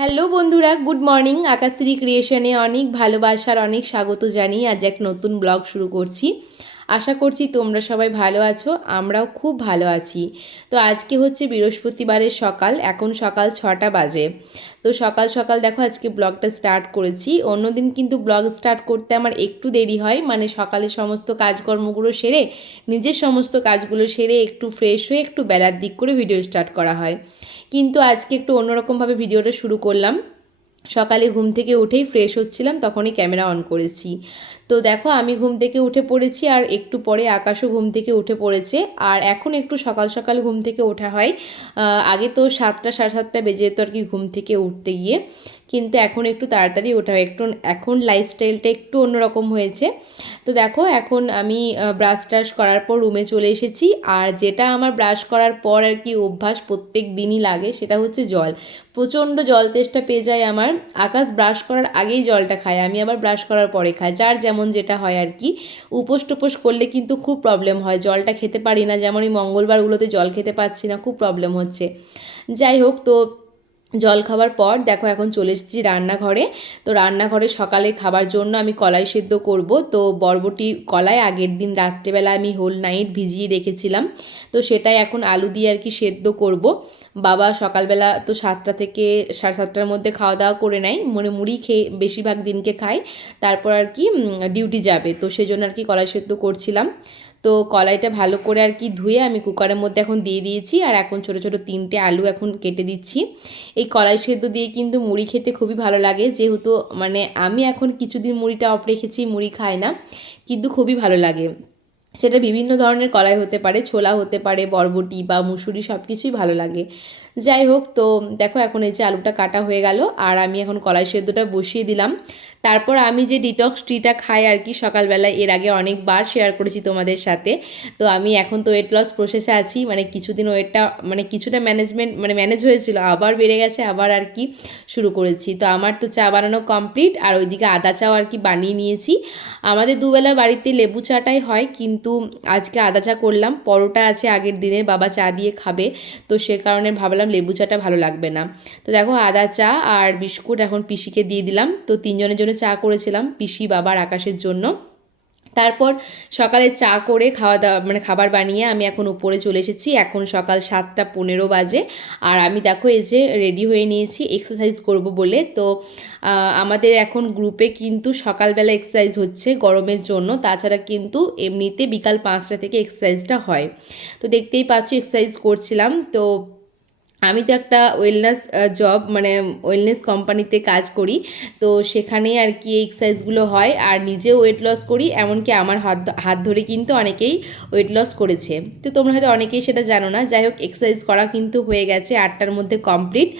Hello বন্ধুরা, good morning. আকাশশ্রী ক্রিয়েশনে অনেক ভালোবাসার অনেক স্বাগত জানিয়ে আজ এক নতুন ব্লগ শুরু করছি। আশা করছি তোমরা সবাই ভালো আছো, আমরাও খুব ভালো আছি। তো আজকে হচ্ছে বৃহস্পতিবারের সকাল, এখন সকাল ছটা বাজে। তো সকাল সকাল দেখো আজকে ব্লগটা স্টার্ট করেছি। অন্যদিন কিন্তু ব্লগ স্টার্ট করতে আমার একটু দেরি হয় মানে সকালে সমস্ত কাজকর্মগুলো সেরে, নিজের সমস্ত কাজগুলো সেরে একটু ফ্রেশ হয়ে একটু বেলার দিক করে ভিডিও স্টার্ট করা হয়। কিন্তু আজকে একটু অন্যরকমভাবে ভিডিওটা শুরু করলাম। সকালে ঘুম থেকে উঠেই ফ্রেশ হচ্ছিলাম, তখনই ক্যামেরা অন করেছি। তো দেখো, আমি ঘুম থেকে উঠে পড়েছি আর একটু পরে আকাশও ঘুম থেকে উঠে পড়েছে। আর এখন একটু সকাল সকাল ঘুম থেকে ওঠা হয়। আগে তো সাতটা, সাড়ে সাতটা বেজে যেত আর কি ঘুম থেকে উঠতে গিয়ে। কিন্তু এখন একটু তাড়াতাড়ি ওঠা একটু, এখন লাইফস্টাইলটা একটু অন্যরকম হয়েছে। তো দেখো, এখন আমি ব্রাশ ট্রাশ করার পর রুমে চলে এসেছি। আর যেটা আমার ব্রাশ করার পর আর কি অভ্যাস প্রত্যেক দিনই লাগে, সেটা হচ্ছে জল। প্রচণ্ড জল তেষ্টা পেয়ে যায় আমার। আকাশ ব্রাশ করার আগেই জলটা খায়, আমি আবার ব্রাশ করার পরে খাই। যার যেমন যেটা হয় আর কি। উপোস টুপোস করলে কিন্তু খুব প্রবলেম হয়। জলটা খেতে পারি না যেমন এই মঙ্গলবারগুলোতে জল খেতে পাচ্ছি না, খুব প্রবলেম হচ্ছে। যাই হোক, তো জল খাওয়ার পর দেখো এখন চলে এসেছি রান্নাঘরে। তো রান্নাঘরে সকালে খাবার জন্য আমি কলাই সেদ্ধ করব। তো বরবটি কলাই আগের দিন রাত্রেবেলা আমি হোল নাইট ভিজিয়ে রেখেছিলাম। তো সেটাই এখন আলু দিয়ে আর কি সেদ্ধ করব। বাবা সকালবেলা তো সাতটা থেকে সাড়ে সাতটার মধ্যে খাওয়া দাওয়া করে নেয়। মানে মুড়ি খেয়ে বেশিরভাগ দিনকে খায়। তারপর আর কি ডিউটি যাবে। তো সেই জন্য আর কি কলাই সেদ্ধ করছিলাম। তো কলাইটা ভালো করে আর কি ধুয়ে আমি কুকারের মধ্যে এখন দিয়ে দিয়েছি আর এখন ছোট ছোট তিনটে আলু এখন কেটে দিচ্ছি। এই কলাই সেদ্ধ দিয়ে কিন্তু মুড়ি খেতে খুবই ভালো লাগে। যেহেতু মানে আমি এখন কিছুদিন মুড়িটা অফ রেখেছি, মুড়ি খাই না, কিন্তু খুবই ভালো লাগে। সেটা বিভিন্ন ধরনের কলাই হতে পারে, ছোলা হতে পারে, বরবটি বা মুসুরি সব কিছুই ভালো লাগে। যাই হোক, তো দেখো এখন এই যে আলুটা কাটা হয়ে গেল, আর আমি এখন কলাই সেদ্ধটা বসিয়ে দিলাম। তারপর আমি যে ডিটক্স টিটা খাই আর কি সকালবেলায়, এর আগে অনেকবার শেয়ার করেছি তোমাদের সাথে। তো আমি এখন তো ওয়েট লস প্রসেসে আছি মানে কিছুদিন ওয়েটটা মানে কিছুটা ম্যানেজমেন্ট মানে ম্যানেজ হয়েছিল, আবার বেড়ে গেছে, আবার আর কি শুরু করেছি। তো আমার তো চা বানানো কমপ্লিট আর ওইদিকে আদা চাও আর কি বানিয়ে নিয়েছি। আমাদের দুবেলা বাড়িতে লেবু চাটাই হয়, কিন্তু আজকে আদা চা করলাম, পরোটা আছে আগের দিনের, বাবা চা দিয়ে খাবে। তো সে কারণে ভাবলাম লেবু চাটা ভালো লাগবে না। তো দেখো আদা চা আর বিস্কুট এখন পিসিকে দিয়ে দিলাম। তো তিনজনের জন্য চা করেছিলাম পিসি বাবার আকাশের জন্য। তারপর সকালে চা করে খাওয়া দাওয়া মানে খাবার বানিয়ে আমি এখন উপরে চলে এসেছি। এখন সকাল সাতটা পনেরো বাজে। আর আমি দেখো এই যে রেডি হয়ে নিয়েছি এক্সারসাইজ করব বলে। তো আমাদের এখন গ্রুপে কিন্তু সকালবেলা এক্সারসাইজ হচ্ছে গরমের জন্য। তাছাড়া কিন্তু এমনিতে বিকাল পাঁচটা থেকে এক্সারসাইজটা হয়। তো দেখতেই পাচ্ছ এক্সারসাইজ করছিলাম। তো আমি তো একটা ওয়েলনেস জব মানে ওয়েলনেস কোম্পানিতে কাজ করি। তো সেখানেই আর কি এক্সারসাইজগুলো হয়। আর নিজেও ওয়েট লস করি, এমনকি আমার হাত হাত ধরে কিন্তু অনেকেই ওয়েট লস করেছে। তো তোমরা হয়তো অনেকেই সেটা জানো না। যাই হোক এক্সারসাইজ করা কিন্তু হয়ে গেছে আটটার মধ্যে কমপ্লিট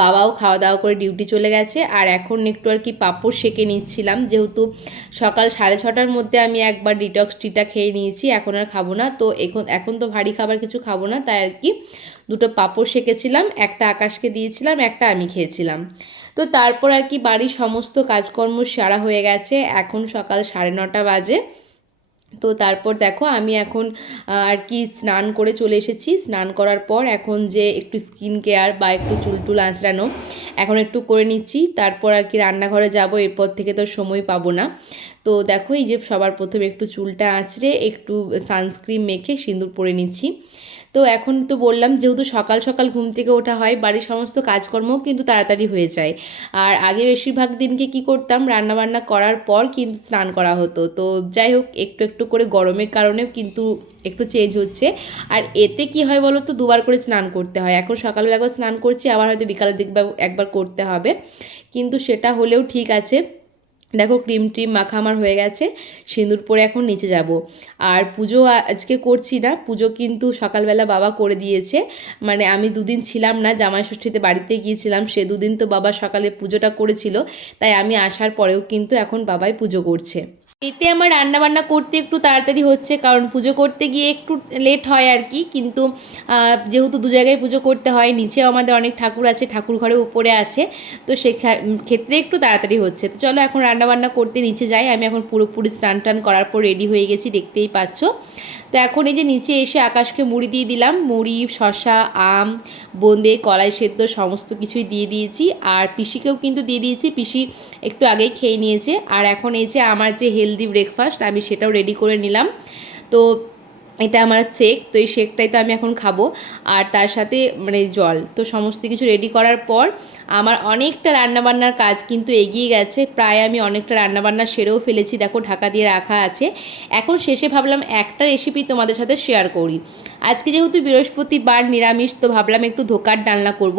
বাবাও খাওয়া দাওয়া করে ডিউটি চলে গেছে। আর এখন একটু আর কি পাপড় সেকে নিচ্ছিলাম। যেহেতু সকাল সাড়ে ছটার মধ্যে আমি একবার ডিটক্স টিটা খেয়ে নিয়েছি, এখন আর খাব না। তো এখন এখন তো ভারী খাবার কিছু খাব না, তাই আর কি দুটো পাঁপড় সেকেছিলাম, একটা আকাশকে দিয়েছিলাম, একটা আমি খেয়েছিলাম। তো তারপর আর কি বাড়ির সমস্ত কাজকর্ম সারা হয়ে গেছে, এখন সকাল সাড়ে নটা বাজে। তো তারপর দেখো আমি এখন আর কি স্নান করে চলে এসেছি। স্নান করার পর এখন যে একটু স্কিন কেয়ার বা একটু চুল টুল আঁচড়ানো, এখন একটু করে নিচ্ছি। তারপর আর কি রান্নাঘরে যাব, এরপর থেকে তো সময় পাবো না। তো দেখো এই যে সবার প্রথমে একটু চুলটা আঁচড়ে, একটু সানস্ক্রিন মেখে সিঁদুর পরে নিচ্ছি। তো এখন তো বললাম যেহেতু সকাল সকাল ঘুম থেকে ওঠা হয়, বাড়ির সমস্ত কাজকর্মও কিন্তু তাড়াতাড়ি হয়ে যায়। আর আগে বেশিরভাগ দিনকে কি করতাম, রান্নাবান্না করার পর কিন্তু স্নান করা হতো। তো যাই হোক, একটু একটু করে গরমের কারণেও কিন্তু একটু চেঞ্জ হচ্ছে। আর এতে কি হয় বলো তো, দুবার করে স্নান করতে হয়। এখন সকালবেলা একবার স্নান করছি, আবার হয়তো বিকালের দিক একবার করতে হবে। কিন্তু সেটা হলেও ঠিক আছে। দেখো ক্রিম ট্রিম মাখা আমার হয়ে গেছে, সিঁদুর পরে এখন নিচে যাব। আর পুজো আজকে করছি না, পুজো কিন্তু সকালবেলা বাবা করে দিয়েছে। মানে আমি দুদিন ছিলাম না, জামাই ষষ্ঠীতে বাড়িতে গিয়েছিলাম, সে দুদিন তো বাবা সকালে পুজোটা করেছিল, তাই আমি আসার পরেও কিন্তু এখন বাবাই পুজো করছে। এতে আমার রান্না বান্না করতে একটু তাড়াতাড়ি হচ্ছে, কারণ পুজো করতে গিয়ে একটু লেট হয় আর কি। কিন্তু যেহেতু দু জায়গায় পুজো করতে হয়, নিচেও আমাদের অনেক ঠাকুর আছে, ঠাকুর ঘরে উপরে আছে। তো সে ক্ষেত্রে একটু তাড়াতাড়ি হচ্ছে। তো চলো এখন রান্না বান্না করতে নিচে যাই। আমি এখন পুরোপুরি স্নান টান করার পর রেডি হয়ে গেছি, দেখতেই পাচ্ছ। তো এখন এই যে নিচে এসে আকাশকে মুড়ি দিয়ে দিলাম। মুড়ি শশা আম, বোঁদে, কলাই সেদ্ধ সমস্ত কিছুই দিয়ে দিয়েছি। আর পিসিকেও কিন্তু দিয়ে দিয়েছি। পিসি একটু আগেই খেয়ে নিয়েছে। আর এখন এই যে আমার যে হেলদি ব্রেকফাস্ট আমি সেটাও রেডি করে নিলাম। তো এটা আমার শেক তো এই শেকটাই তো আমি এখন খাব। আর তার সাথে মানে জল, তো সমস্ত কিছু রেডি করার পর আমার অনেকটা রান্নাবান্নার কাজ কিন্তু এগিয়ে গেছে। প্রায় আমি অনেকটা রান্নাবান্না সেরেও ফেলেছি, দেখো ঢাকা দিয়ে রাখা আছে। এখন শেষে ভাবলাম একটা রেসিপি তোমাদের সাথে শেয়ার করি। আজকে যেহেতু বৃহস্পতিবার, নিরামিষ, তো ভাবলাম একটু ধোকার ডালনা করব।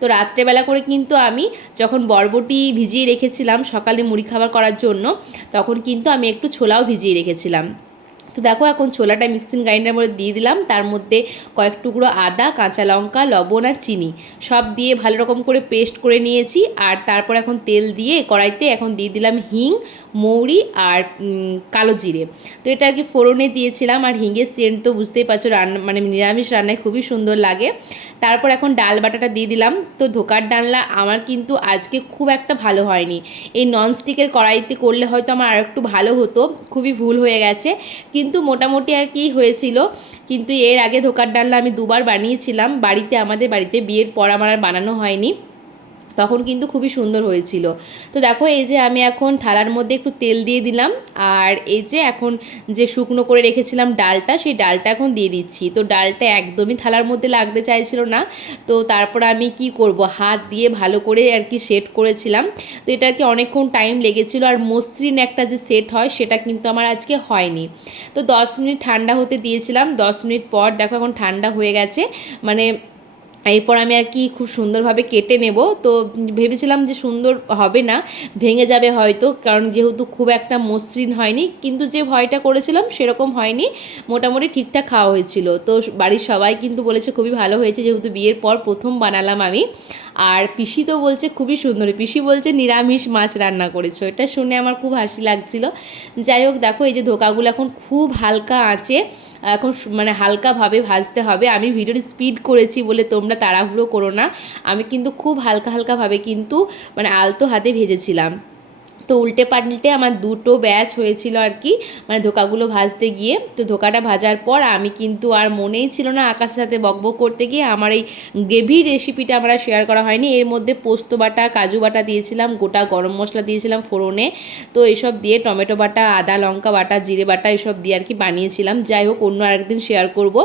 তো রাত্রেবেলা করে কিন্তু আমি যখন বরবটি ভিজিয়ে রেখেছিলাম সকালে মুড়ি খাবার করার জন্য, তখন কিন্তু আমি একটু ছোলাও ভিজিয়ে রেখেছিলাম। তো দেখো এখন ছোলাটা মিক্সিং গ্রাইন্ডার মধ্যে দিয়ে দিলাম। তার মধ্যে কয়েক টুকরো আদা, কাঁচা লঙ্কা, লবণ আর চিনি। সব দিয়ে ভালো রকম করে পেস্ট করে নিয়েছি। আর তারপর এখন তেল দিয়ে কড়াইতে এখন দিয়ে দিলাম হিং, মৌরি আর কালো জিরে। তো এটা আর কি ফোড়নে দিয়েছিলাম। আর হিঙের সেন্ট তো বুঝতেই পারছ, রান্না মানে নিরামিষ রান্নায় খুবই সুন্দর লাগে। তারপর এখন ডাল বাটাটা দিয়ে দিলাম। তো ধোকার ডালনা আমার কিন্তু আজকে খুব একটা ভালো হয়নি। এই ননস্টিকের কড়াইতে করলে হয়তো আমার আর একটু ভালো হতো। খুবই ভুল হয়ে গেছে। কিন্তু মোটামুটি আর কি হয়েছিল। কিন্তু এর আগে ধোকার ডালনা আমি দুবার বানিয়েছিলাম। বাড়িতে, আমাদের বাড়িতে বিয়ের পর আমার আর বানানো হয়নি। তখন কিন্তু খুবই সুন্দর হয়েছিল। তো দেখো, এই যে আমি এখন থালার মধ্যে একটু তেল দিয়ে দিলাম, আর এই যে এখন যে শুকনো করে রেখেছিলাম ডালটা, সেই ডালটা এখন দিয়ে দিচ্ছি। তো ডালটা একদমই থালার মধ্যে লাগতে চাইছিল না। তো তারপর আমি কি করব? হাত দিয়ে ভালো করে আর কি সেট করেছিলাম। তো এটা আর কি অনেকক্ষণ টাইম লেগেছিলো, আর মসৃণ একটা যে সেট হয়, সেটা কিন্তু আমার আজকে হয়নি। তো দশ মিনিট ঠান্ডা হতে দিয়েছিলাম। দশ মিনিট পর দেখো এখন ঠান্ডা হয়ে গেছে। মানে এরপর আমি আর কি খুব সুন্দরভাবে কেটে নেব। তো ভেবেছিলাম যে সুন্দর হবে না, ভেঙে যাবে হয়তো, কারণ যেহেতু খুব একটা মসৃণ হয়নি, কিন্তু যে ভয়টা করেছিলাম সেরকম হয়নি, মোটামুটি ঠিকঠাক খাওয়া হয়েছিল। তো বাড়ির সবাই কিন্তু বলেছে খুবই ভালো হয়েছে, যেহেতু বিয়ের পর প্রথম বানালাম আমি। আর পিসি তো বলছে খুবই সুন্দর, পিসি বলছে নিরামিষ মাছ রান্না করেছ, এটা শুনে আমার খুব হাসি লাগছিল। যাই হোক, দেখো এই যে ধোকাগুলো এখন খুব হালকা আছে এখন মানে হালকাভাবে ভাজতে হবে। আমি ভিডিওটি স্পিড করেছি বলে তোমরা তাড়াহুড়ো করো না। আমি কিন্তু খুব হালকা হালকাভাবে কিন্তু মানে আলতো হাতে ভেজেছিলাম। তো উল্টে পাল্টে আমার দুটো ব্যাচ হয়েছিল আর কি মানে ধোকাগুলো ভাজতে গিয়ে। তো ধোকাটা ভাজার পর আমি কিন্তু আর মনেই ছিল না আকাশের সাথে বকবক করতে গিয়ে আমার এই গ্রেভি রেসিপিটা আমরা শেয়ার করা হয়নি। এর মধ্যে পোস্ত বাটা, কাজু বাটা দিয়েছিলাম, গোটা গরম মশলা দিয়েছিলাম ফোড়নে। তো এসব দিয়ে টমেটো বাটা, আদা লঙ্কা বাটা, জিরে বাটা এসব দিয়ে আর কি বানিয়েছিলাম। যাই হোক, অন্য আরেকদিন শেয়ার করব।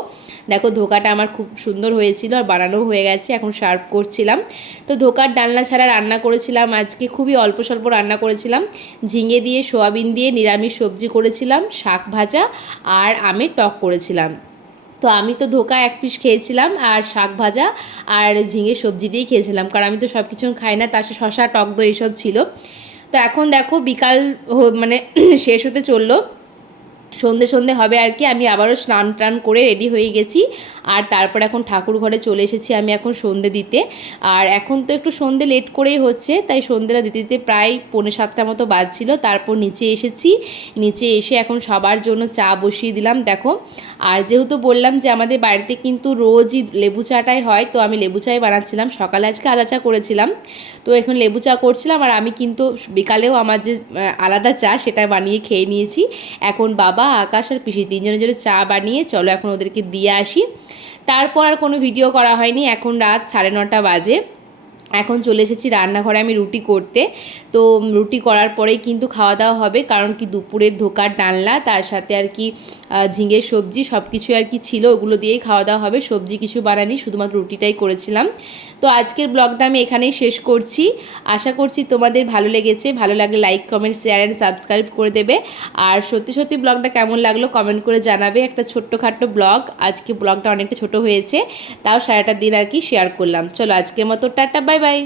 দেখো, ধোকাটা আমার খুব সুন্দর হয়েছিল আর বানানো হয়ে গেছে, এখন সার্ভ করছিলাম। তো ধোকার ডালনা ছাড়া রান্না করেছিলাম, আজকে খুবই অল্প স্বল্প রান্না করেছিলাম। ঝিঙে দিয়ে সোয়াবিন দিয়ে নিরামিষ সবজি করেছিলাম, শাক ভাজা আর আমের টক করেছিলাম। তো আমি তো ধোকা এক পিস খেয়েছিলাম আর শাক ভাজা আর ঝিঙে সবজি দিয়েই খেয়েছিলাম, কারণ আমি তো সব কিছু খাই না, তার সাথে শশা টক দই এসব ছিল। তো এখন দেখো বিকাল মানে শেষ হতে চলল। সন্ধে সন্ধে হবে আর কি, আমি আবারও স্নান টান করে রেডি হয়ে গেছি। আর তারপর এখন ঠাকুর ঘরে চলে এসেছি আমি এখন সন্ধে দিতে। আর এখন তো একটু সন্ধে লেট করেই হচ্ছে, তাই সন্ধেটা দিতে দিতে প্রায় পৌনে সাতটা মতো বাজছিল। তারপর নিচে এসেছি, নিচে এসে এখন সবার জন্য চা বসিয়ে দিলাম, দেখো। আর যেহেতু বললাম যে আমাদের বাড়িতে কিন্তু রোজই লেবু চাটাই হয়, তো আমি লেবু চাই বানাচ্ছিলাম। সকালে আজকে আদা চা করেছিলাম। তো এখন লেবু চা করছিলাম, আর আমি কিন্তু বিকালেও আমার যে আলাদা চা সেটা বানিয়ে খেয়ে নিয়েছি। এখন বাবা আকাশ আর পিসি। তিনজনের জন্য চা বানিয়ে চলো এখন ওদেরকে দিয়ে আসি। তারপর আর কোনো ভিডিও করা হয়নি। এখন রাত সাড়ে নটা বাজে। এখন চলে এসেছি রান্নাঘরে আমি রুটি করতে। তো রুটি করার পরেই কিন্তু খাওয়া দাওয়া হবে। কারণ কি দুপুরের ধোকার ডালনা, তার সাথে আর কি ঝিঙের সবজি সব কিছু আর কি ছিল, ওগুলো দিয়েই খাওয়া দাওয়া হবে। সবজি কিছু বানানি, শুধুমাত্র রুটিটাই করেছিলাম। তো আজকের ব্লগটা আমি এখানেই শেষ করছি। আশা করছি তোমাদের ভালো লেগেছে। ভালো লাগলে like comment share and subscribe করে দেবে। আর সত্যি সত্যি ব্লগটা কেমন লাগল কমেন্ট করে জানাবে। একটা ছোট্টখাট্ট ব্লগ। আজকে ব্লগটা অনেকটা ছোট হয়েছে, তাও সারাটা দিন আর কি শেয়ার করলাম। চলো আজকের মতো, টাটা বাই বাই